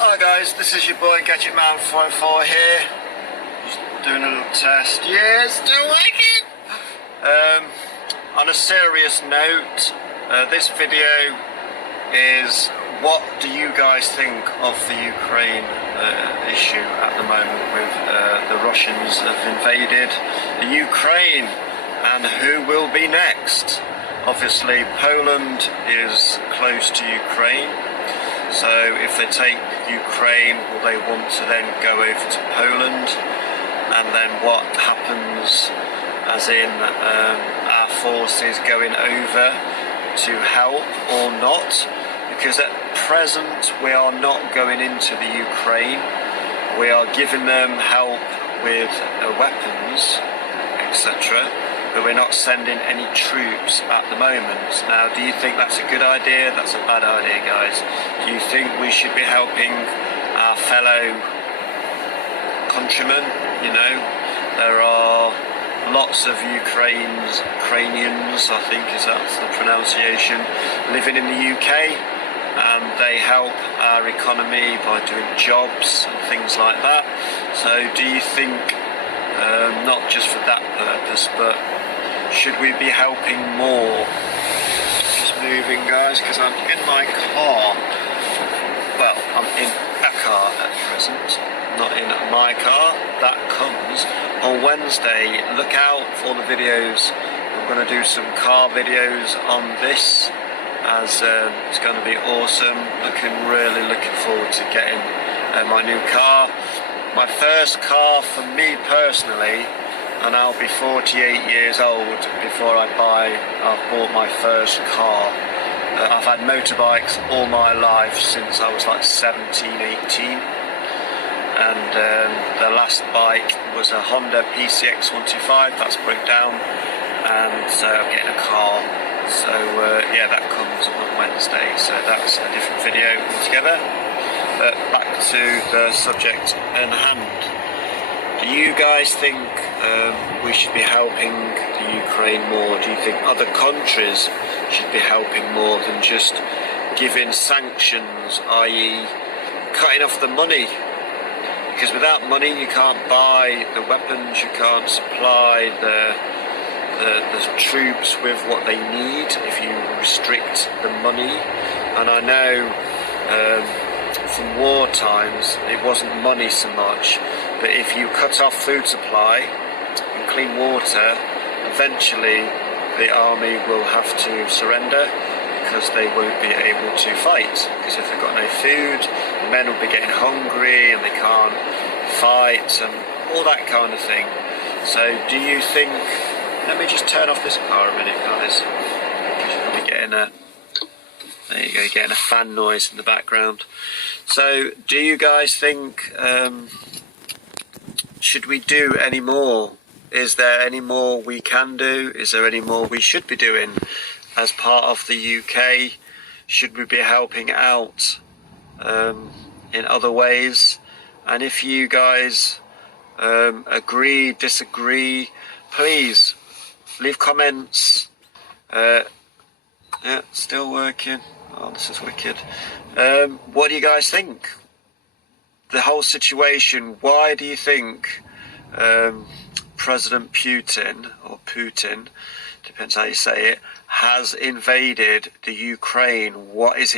Hi guys, this is your boy Gadget Man 44 here. Just doing a little test. Yeah, it's still working. On a serious note, this video is what do you guys think of the Ukraine issue at the moment with the Russians have invaded the Ukraine and who will be next? Obviously Poland is close to Ukraine. So if they take Ukraine, will they want to then go over to Poland? And then what happens, as in our forces going over to help or not? Because at present we are not going into the Ukraine. We are giving them help with weapons, etc. But we're not sending any troops at the moment. Now, do you think that's a good idea? That's a bad idea, guys. Do you think we should be helping our fellow countrymen? You know, there are lots of Ukrainians, I think that's the pronunciation, living in the UK, and they help our economy by doing jobs and things like that. So do you think, not just for that purpose, but should we be helping more? Just moving, guys, because I'm in my car. Well, I'm in a car at present, not in my car. That comes on Wednesday. Look out for the videos. I'm going to do some car videos on this, as it's going to be awesome. Really looking forward to getting my new car. My first car for me personally, and I'll be 48 years old before I've bought my first car. I've had motorbikes all my life since I was like 17, 18. And the last bike was a Honda PCX 125, that's broke down. And so I'm getting a car. So yeah, that comes on Wednesday, so that's a different video altogether. But back to the subject in hand. Do you guys think we should be helping the Ukraine more? Do you think other countries should be helping more than just giving sanctions, i.e. cutting off the money? Because without money you can't buy the weapons, you can't supply the troops with what they need if you restrict the money. And I know from war times it wasn't money so much, but if you cut off food supply and clean water, eventually the army will have to surrender because they won't be able to fight. Because if they've got no food, the men will be getting hungry and they can't fight and all that kind of thing. So do you think, let me just turn off this car a minute, guys, because you're probably getting there you go, getting a fan noise in the background. So do you guys think should we do any more? Is there any more we can do? Is there any more we should be doing as part of the UK? Should we be helping out in other ways? And if you guys agree, disagree, please leave comments. Yeah, still working. Oh, this is wicked. What do you guys think? The whole situation, why do you think President Putin, or Putin, depends how you say it, has invaded the Ukraine? What is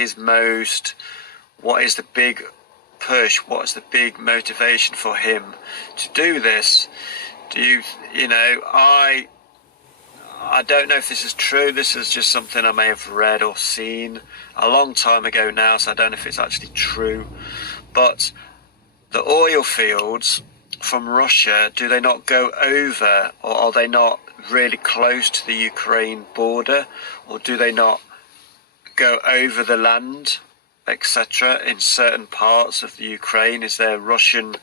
what is the big push? What is the big motivation for him to do this? You know, I don't know if this is true. This is just something I may have read or seen a long time ago now, so I don't know if it's actually true. But the oil fields from Russia, do they not go over, or are they not really close to the Ukraine border, or do they not go over the land, etc. in certain parts of the Ukraine? Is there Russian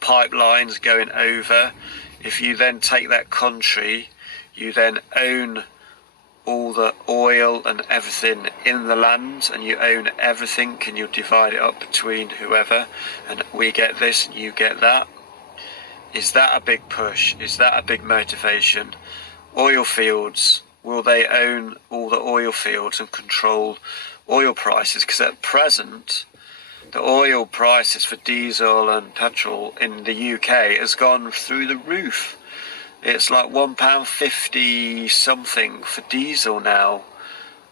pipelines going over? If you then take that country, you then own all the oil and everything in the land, and you own everything, and you divide it up between whoever, and we get this and you get that. Is that a big push? Is that a big motivation? Oil fields, will they own all the oil fields and control oil prices? Because at present the oil prices for diesel and petrol in the UK has gone through the roof. It's like £1.50 something for diesel now,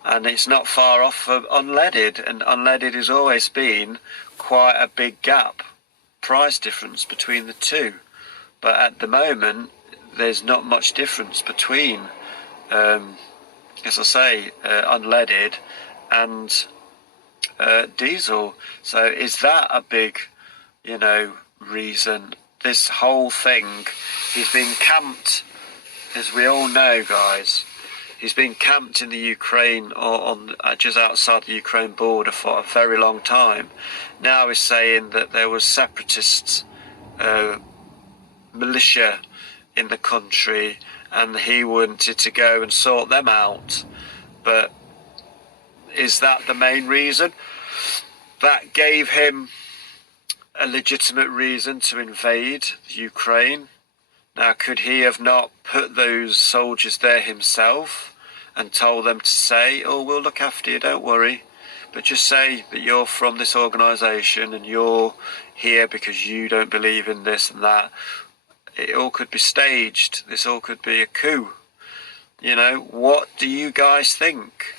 and it's not far off for unleaded, and unleaded has always been quite a big gap, price difference between the two. But at the moment, there's not much difference between, as I say, unleaded and diesel. So is that a big, reason? This whole thing, he's been camped, as we all know, guys. He's been camped in the Ukraine, or on just outside the Ukraine border, for a very long time. Now he's saying that there was separatists, militia in the country, and he wanted to go and sort them out. But is that the main reason? That gave him a legitimate reason to invade Ukraine. Now, could he have not put those soldiers there himself and told them to say, oh, we'll look after you, don't worry, but just say that you're from this organisation and you're here because you don't believe in this and that? It all could be staged. This all could be a coup. What do you guys think?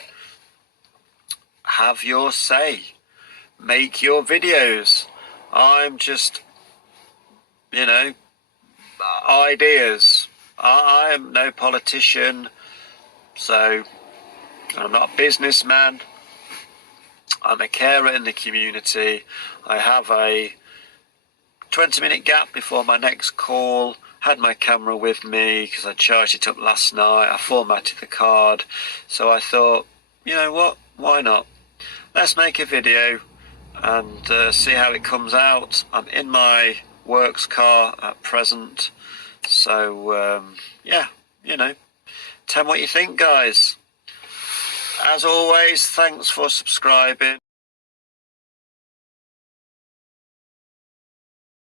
Have your say. Make your videos. I'm just, ideas. I am no politician, so I'm not a businessman. I'm a carer in the community. I have a 20-minute gap before my next call. Had my camera with me because I charged it up last night. I formatted the card, so I thought, you know what, why not? Let's make a video and see how it comes out. I'm in my works car at present, so yeah, tell me what you think, guys. As always, thanks for subscribing.